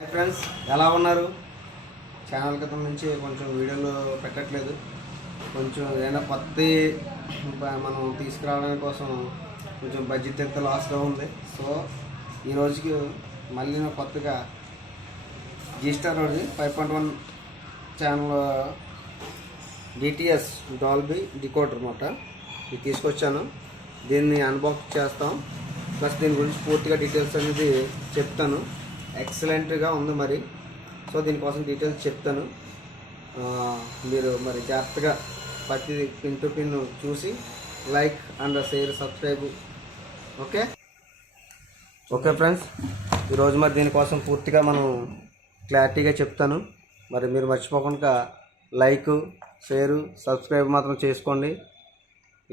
Hi friends, ఎలా ఉన్నారు? Channel క్రితం నుంచి కొంచెం వీడియోలు పెట్టట్లేదు. కొంచెం ఏదైనా కొత్తది మనం తీసుకురావడానికి కోసం కొంచెం బడ్జెట్ ఎంత లాస్గా ఉంది. సో ఈ రోజుకి మళ్ళీ నేను కొత్తగా జీస్టార్ 5.1 ఛానల్ డిటిఎస్ డాల్బీ డికోడర్ అన్నమాట. ఇది తీసుకొచ్చాను. దీన్ని అన్బాక్స్ చేస్తాం. ప్లస్ దీని గురించి పూర్తిగా డీటెయిల్స్ అనేది చెప్తాను. ఎక్సలెంట్గా ఉంది మరి. సో దీనికోసం డీటెయిల్స్ చెప్తాను. మీరు మరి జాగ్రత్తగా ప్రతి పిన్ టు పిన్ చూసి like and share subscribe. Okay friends, ఈరోజు మరి దీనికోసం పూర్తిగా మనం క్లారిటీగా చెప్తాను. మరి మీరు మర్చిపోకుండా లైక్ షేరు సబ్స్క్రైబ్ మాత్రం చేసుకోండి.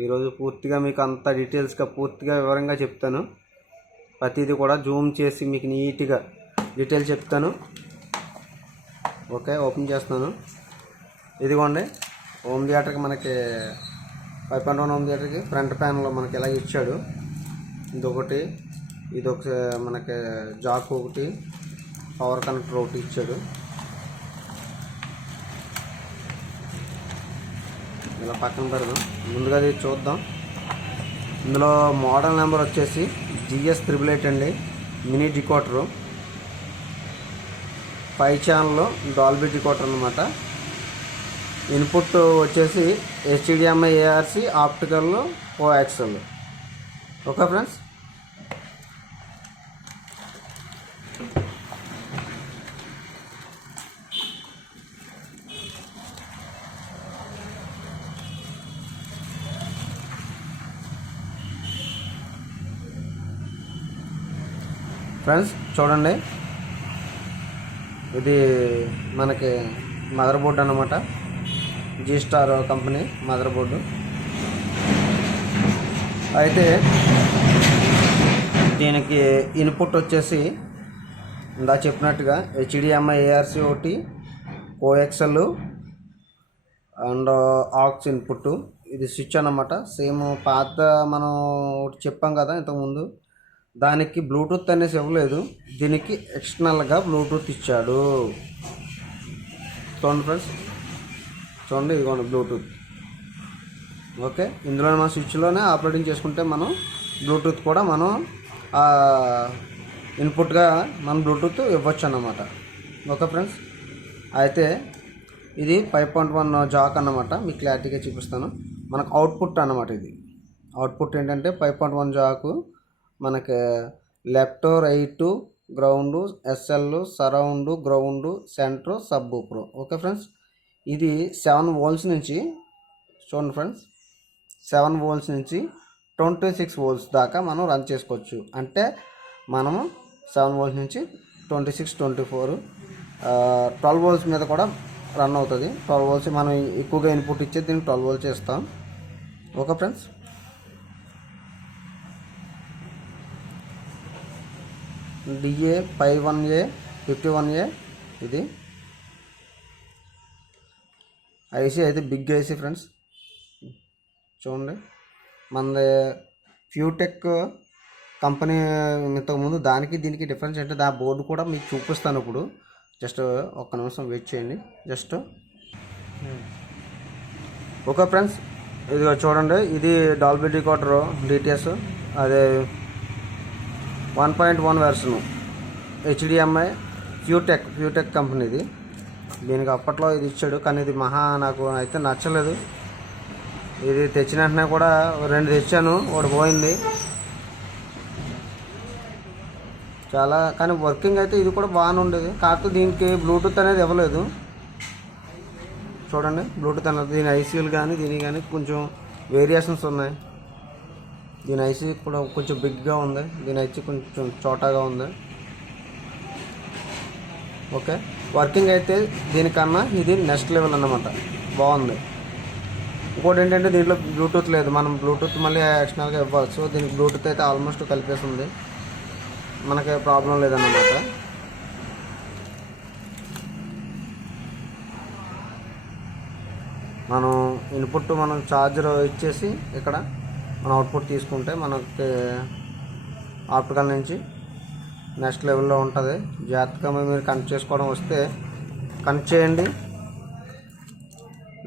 ఈరోజు పూర్తిగా మీకు అంత డీటెయిల్స్గా పూర్తిగా వివరంగా చెప్తాను. ప్రతిదీ కూడా జూమ్ చేసి మీకు నీట్గా డీటెయిల్స్ చెప్తాను. ఓకే, ఓపెన్ చేస్తున్నాను. ఇదిగోండి, హోమ్ థియేటర్కి మనకి 5.1 హోమ్ థియేటర్కి ఫ్రంట్ ప్యానల్లో మనకి ఇలా ఇచ్చాడు. ఇదొకటి, ఇదొక మనకి జాక్ ఒకటి, పవర్ కనెక్టర్ ఒకటి ఇచ్చాడు. ఇలా పక్కన పెడదాం. ముందుగా అది చూద్దాం. ఇందులో మోడల్ నెంబర్ వచ్చేసి GS888 అండి. మినీ డికోడరు 5 ఛానల్ డాల్బీ డికోడర్ అన్నమాట. ఇన్పుట్ వచ్చేసి HDMI ARC optical coaxial. Okay friends, చూడండి, ఇది మనకి మదర్ బోర్డు అన్నమాట. జీస్టార్ కంపెనీ మదర్ బోర్డు. అయితే దీనికి ఇన్పుట్ వచ్చేసి ఇందా చెప్పినట్టుగా HDMI ARC ఒకటి, కోఎక్సెల్ అండ్ ఆక్స్ ఇన్పుట్. ఇది స్విచ్ అన్నమాట. సేమ్ పాత మనం ఒకటి చెప్పాం కదా ఇంతకుముందు, దానికి బ్లూటూత్ అనేసి ఇవ్వలేదు. దీనికి ఎక్స్టర్నల్గా బ్లూటూత్ ఇచ్చాడు. చూడండి ఫ్రెండ్స్, చూడండి, ఇదిగోండి బ్లూటూత్. ఓకే, ఇందులో మన స్విచ్లోనే ఆపరేటింగ్ చేసుకుంటే మనం బ్లూటూత్ కూడా మనం ఇన్పుట్గా మనం బ్లూటూత్ ఇవ్వచ్చు అన్నమాట. ఓకే ఫ్రెండ్స్, అయితే ఇది 5.1 జాక్ అన్నమాట. మీకు క్లారిటీగా చూపిస్తాను. మనకు అవుట్పుట్ అన్నమాట. ఇది అవుట్పుట్ ఏంటంటే 5.1 జాకు మనకి left right ground, SL surround, ground, centre, sub woofer. Okay friends, ఇది 7 వోల్ట్స్ నుంచి చూడండి ఫ్రెండ్స్, 7 వోల్ట్స్ నుంచి 26 వోల్ట్స్ దాకా మనం రన్ చేసుకోవచ్చు. అంటే మనము 7 వోల్ట్స్ నుంచి 26, 24, 12 వోల్ట్స్ మీద కూడా రన్ అవుతుంది. 12 వోల్ట్స్ మనం ఎక్కువగా ఇన్పుట్ ఇచ్చేది దీనికి 12 వోల్ట్స్ ఇస్తాం. Okay friends, DA 51A 51A ఇది ఐసీ. అయితే బిగ్ ఐసీ ఫ్రెండ్స్. చూడండి, మనది ఫ్యూటెక్ కంపెనీ. ఇంతకుముందు దానికి దీనికి డిఫరెన్స్ అంటే దా బోర్డు కూడా మీకు చూపిస్తాను ఇప్పుడు. జస్ట్ ఒక్క నిమిషం వెయిట్ చేయండి. జస్ట్ ఓకే ఫ్రెండ్స్, ఇది చూడండి, ఇది డాల్బీ డికోడర్ DTS. అదే 1.1 వెర్షను HDMI ఫ్యూటెక్ కంపెనీది. దీనికి అప్పట్లో ఇది ఇచ్చాడు, కానీ ఇది నాకు అయితే నచ్చలేదు. ఇది తెచ్చిన వెంటనే కూడా 2 తెచ్చాను, ఒకటి పోయింది చాలా. కానీ వర్కింగ్ అయితే ఇది కూడా బాగానే ఉండేది. కాకపోతే దీనికి బ్లూటూత్ అనేది ఇవ్వలేదు. చూడండి, బ్లూటూత్ అనేది దీని ఐసీలు కానీ దీనికి కానీ కొంచెం వేరియేషన్స్ ఉన్నాయి. దీని ఐసీ కూడా కొంచెం బిగ్గా ఉంది, దీని ఐసీ కొంచెం చోటాగా ఉంది. ఓకే, వర్కింగ్ అయితే దీనికన్నా ఇది నెక్స్ట్ లెవెల్ అన్నమాట. బాగుంది. ఇంకోటి ఏంటంటే దీంట్లో బ్లూటూత్ లేదు. మనం బ్లూటూత్ మళ్ళీ ఎక్స్టర్నల్గా ఇవ్వాలి. సో దీనికి బ్లూటూత్ అయితే ఆల్మోస్ట్ కలిపేస్తుంది, మనకి ప్రాబ్లం లేదన్నమాట. మనం ఇన్పుట్ మనం ఛార్జర్ ఇచ్చేసి ఇక్కడ మన అవుట్పుట్ తీసుకుంటే మనకి ఆప్టికల్ నుంచి నెక్స్ట్ లెవెల్లో ఉంటుంది. జాగ్రత్తగా మీరు కనెక్ట్ చేసుకోవడం వస్తే కనెక్ట్ చేయండి.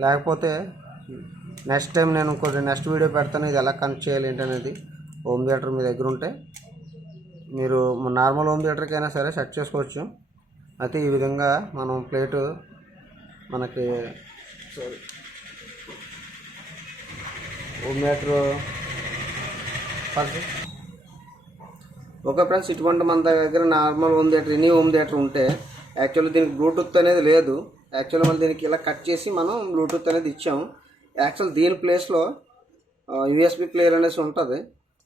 లేకపోతే నెక్స్ట్ టైం నేను నెక్స్ట్ వీడియో పెడతాను ఇది ఎలా కనెక్ట్ చేయాలి ఏంటనేది. హోమ్ థియేటర్ మీ దగ్గర ఉంటే మీరు నార్మల్ హోమ్ థియేటర్కి అయినా సరే సెట్ చేసుకోవచ్చు. అయితే ఈ విధంగా మనం ప్లేటు మనకి హోమ్ థియేటర్ ఓకే ఫ్రెండ్స్, ఇటువంటి మన దగ్గర normal home theatre any home theatre ఉంటే యాక్చువల్లీ దీనికి బ్లూటూత్ అనేది లేదు. యాక్చువల్లీ మళ్ళీ దీనికి ఇలా కట్ చేసి మనం బ్లూటూత్ అనేది ఇచ్చాము. యాక్చువల్ దీని ప్లేస్లో యూఎస్బి ప్లేయర్ అనేసి ఉంటుంది.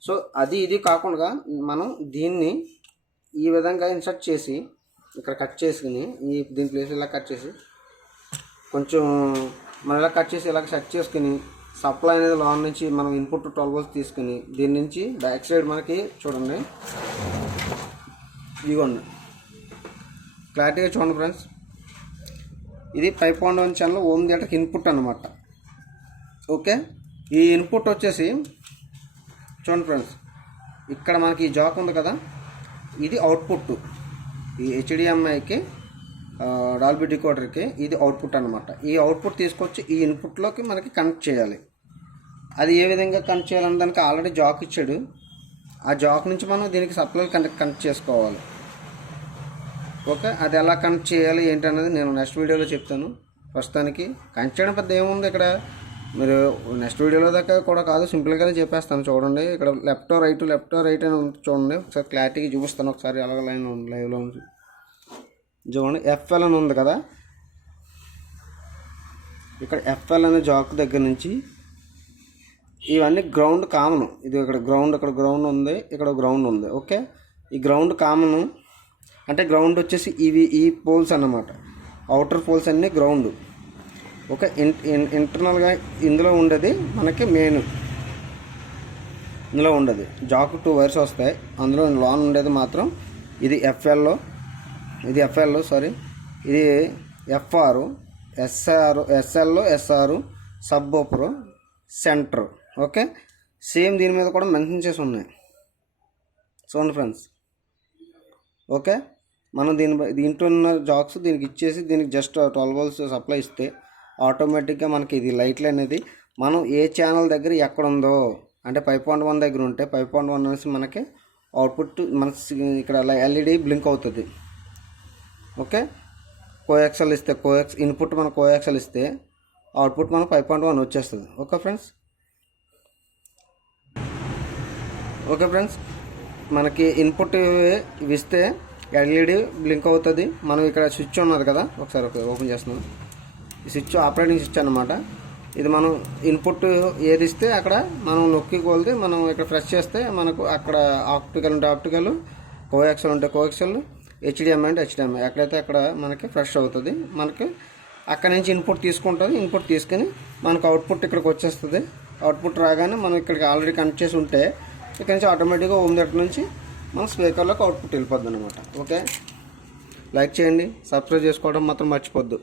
సో అది ఇది కాకుండా మనం దీన్ని ఈ విధంగా ఇన్సర్ట్ చేసి ఇక్కడ కట్ చేసుకుని దీని ప్లేస్ ఇలా కట్ చేసి కొంచెం మనం ఇలా కట్ చేసి ఇలా సెట్ చేసుకుని సప్లై అనేది లాన్ నుంచి మనం ఇన్పుట్ 12 volts తీసుకుని దీని నుంచి బ్యాక్ సైడ్ మనకి చూడండి, ఇదిగోండి క్లారిటీగా చూడండి ఫ్రెండ్స్, ఇది 5.1 ఛానల్ హోమ్ థియేటర్కి ఇన్పుట్ అన్నమాట. ఓకే, ఈ ఇన్పుట్ వచ్చేసి చూడండి ఫ్రెండ్స్, ఇక్కడ మనకి ఈ జాక్ ఉంది కదా, ఇది అవుట్పుట్. ఈ హెచ్డిఎంఐకి డాల్బీ డికోడర్కి ఇది అవుట్పుట్ అనమాట. ఈ అవుట్పుట్ తీసుకొచ్చి ఈ ఇన్పుట్లోకి మనకి కనెక్ట్ చేయాలి. అది ఏ విధంగా కనెక్ట్ చేయాలని దానికి ఆల్రెడీ జాక్ ఇచ్చాడు. ఆ జాక్ నుంచి మనం దీనికి సప్లై కనెక్ట్ చేసుకోవాలి. ఓకే, అది ఎలా కనెక్ట్ చేయాలి ఏంటనేది నేను నెక్స్ట్ వీడియోలో చెప్తాను. ప్రస్తుతానికి కనెక్ట్ చేయడం పెద్ద ఏముంది, ఇక్కడ మీరు నెక్స్ట్ వీడియోలో దాకా కూడా కాదు, సింపుల్గానే చెప్పేస్తాను. చూడండి, ఇక్కడ లెఫ్ట్ రైట్ అని ఉంది చూడండి. ఒకసారి క్లారిటీగా చూపిస్తాను. ఒకసారి అలాగ లైవ్లో ఉంది చూడండి. ఎఫ్ఎల్ అని ఉంది కదా, ఇక్కడ ఎఫ్ఎల్ అనే జాక్ దగ్గర నుంచి ఇవన్నీ గ్రౌండ్ కామన్. ఇది ఇక్కడ గ్రౌండ్ ఉంది, ఇక్కడ గ్రౌండ్ ఉంది. ఓకే, ఈ గ్రౌండ్ కామన్ అంటే గ్రౌండ్ వచ్చేసి ఇవి ఈ పోల్స్ అన్నమాట. అవుటర్ పోల్స్ అన్నీ గ్రౌండ్. ఓకే, ఇంటర్నల్గా ఇందులో ఉండేది మనకి మెయిన్. ఇందులో ఉండేది జాక్ 2 వైర్స్ వస్తాయి. అందులో లాన్ ఉండేది మాత్రం ఇది ఎఫ్ఎల్, ఇది FR, SR, sub woofer, centre. Okay, same దీని మీద కూడా మెన్షన్ చేసి ఉన్నాయి చూడండి ఫ్రెండ్స్. ఓకే, మనం దీంట్లో ఉన్న జాక్స్ దీనికి ఇచ్చేసి దీనికి జస్ట్ 12 volts సప్లై ఇస్తే ఆటోమేటిక్గా మనకి ఇది లైట్లు అనేది మనం ఏ ఛానల్ దగ్గర ఎక్కడ ఉందో అంటే 5.1 దగ్గర ఉంటే 5.1 అనేసి మనకి అవుట్పుట్ మన ఇక్కడ ఎల్ఈడి బ్లింక్ అవుతుంది. ఓకే, కోయాక్సల్ ఇస్తే ఇన్పుట్ మన కోయాక్సల్ ఇస్తే అవుట్పుట్ మనం 5.1 వచ్చేస్తుంది. ఓకే ఫ్రెండ్స్, మనకి ఇన్పుట్ ఇస్తే ఎల్ఈడి బ్లింక్ అవుతుంది. మనం ఇక్కడ స్విచ్ ఉన్నది కదా, ఒకసారి ఓపెన్ చేస్తున్నాం. ఈ స్విచ్ ఆపరేటింగ్ స్విచ్ అన్నమాట. ఇది మనం ఇన్పుట్ ఏది ఇస్తే అక్కడ మనం నొక్కి కొలిది మనం ఇక్కడ ప్రెస్ చేస్తే మనకు అక్కడ ఆప్టికల్ ఉంటే ఆప్టికల్, కోయాక్సల్ ఉంటే కోయాక్సల్, హెచ్డిఎంఐ అంటే హెచ్డిఎంఐ ఎక్కడైతే అక్కడ మనకి ఫ్రెష్ అవుతుంది. మనకి అక్కడ నుంచి ఇన్పుట్ తీసుకుంటుంది. ఇన్పుట్ తీసుకుని మనకు అవుట్పుట్ ఇక్కడికి వచ్చేస్తుంది. అవుట్పుట్ రాగానే మనం ఇక్కడికి ఆల్రెడీ కనెక్ట్ చేసి ఉంటే ఇక్కడ నుంచి ఆటోమేటిక్గా హోమ్ థియేటర్ నుంచి మన స్పీకర్లోకి అవుట్పుట్ వెళ్ళిపోద్ది అనమాట. ఓకే, లైక్ చేయండి, సబ్స్క్రైబ్ చేసుకోవడం మాత్రం మర్చిపోద్దు.